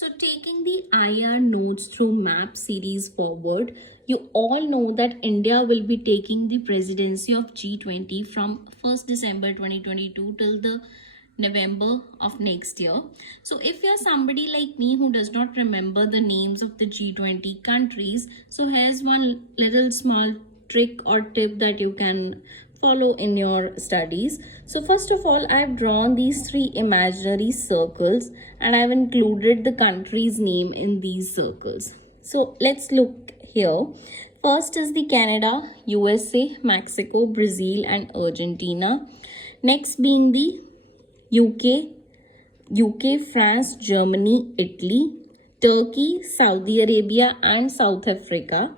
So taking the IR notes through map series forward, you all know that India will be taking the presidency of G20 from 1st December 2022 till the November of next year. So if you're somebody like me who does not remember the names of the G20 countries, so here's one little small trick or tip that you can follow in your studies. So first of all, I've drawn these three imaginary circles and I've included the country's name in these circles. So let's look here. First is the Canada, USA, Mexico, Brazil and Argentina. Next being the UK, France, Germany, Italy, Turkey, Saudi Arabia and South Africa.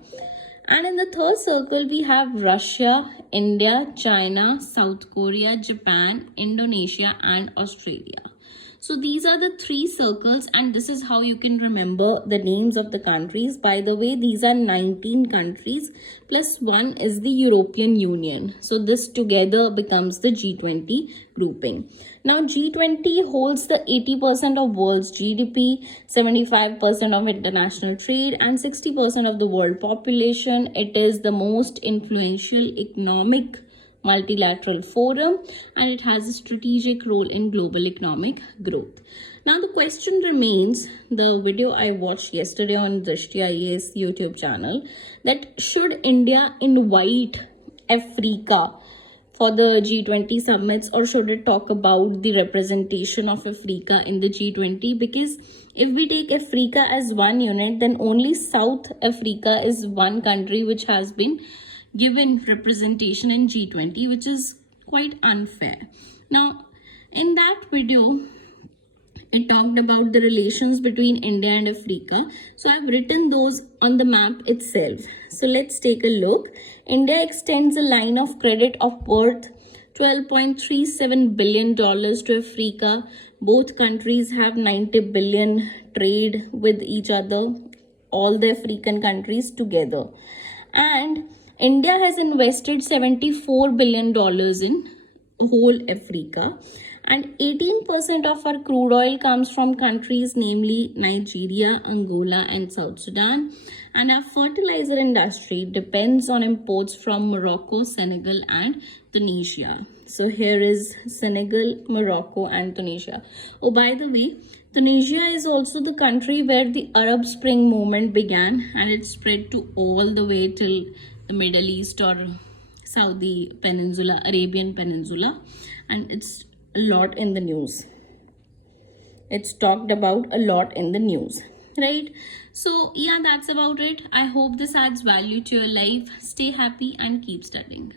And in the third circle, we have Russia, India, China, South Korea, Japan, Indonesia, and Australia. So these are the three circles, and this is how you can remember the names of the countries. By the way, these are 19 countries plus one is the European Union. So this together becomes the G20 grouping. Now G20 holds the 80% of world's GDP, 75% of international trade, and 60% of the world population. It is the most influential economic multilateral forum, and it has a strategic role in global economic growth. Now the question remains, the video I watched yesterday on Upsc-Cse YouTube channel, that should India invite Africa for the G20 summits, or should it talk about the representation of Africa in the G20? Because if we take Africa as one unit, then only South Africa is one country which has been given representation in G20, which is quite unfair. Now, in that video, it talked about the relations between India and Africa. So I've written those on the map itself. So let's take a look. India extends a line of credit of worth $12.37 billion to Africa. Both countries have 90 billion trade with each other, all the African countries together. And India has invested $74 billion in whole Africa, and 18% of our crude oil comes from countries namely Nigeria, Angola and South Sudan, and our fertilizer industry depends on imports from Morocco, Senegal and Tunisia. So here is Senegal, Morocco and Tunisia. Oh, by the way, Tunisia is also the country where the Arab Spring movement began, and it spread to all the way till the Middle East or Saudi Peninsula, Arabian Peninsula, and it's a lot in the news. It's talked about a lot in the news, right? So yeah, that's about it. I hope this adds value to your life. Stay happy and keep studying.